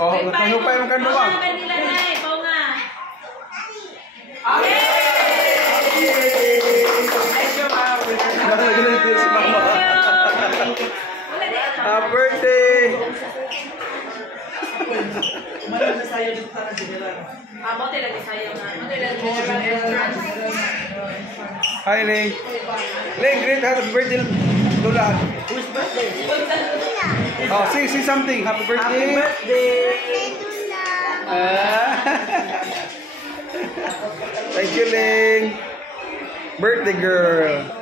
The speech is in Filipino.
Oh, tayo pa yung kando ba? Kanila na eh, pao nga. Happy birthday! Amo talaga sayang nga. Hi, Ling. Ling, great happy birthday, Lola. Whose birthday? Oh, say something. Happy birthday. Happy birthday! Thank you, Ling. Birthday girl.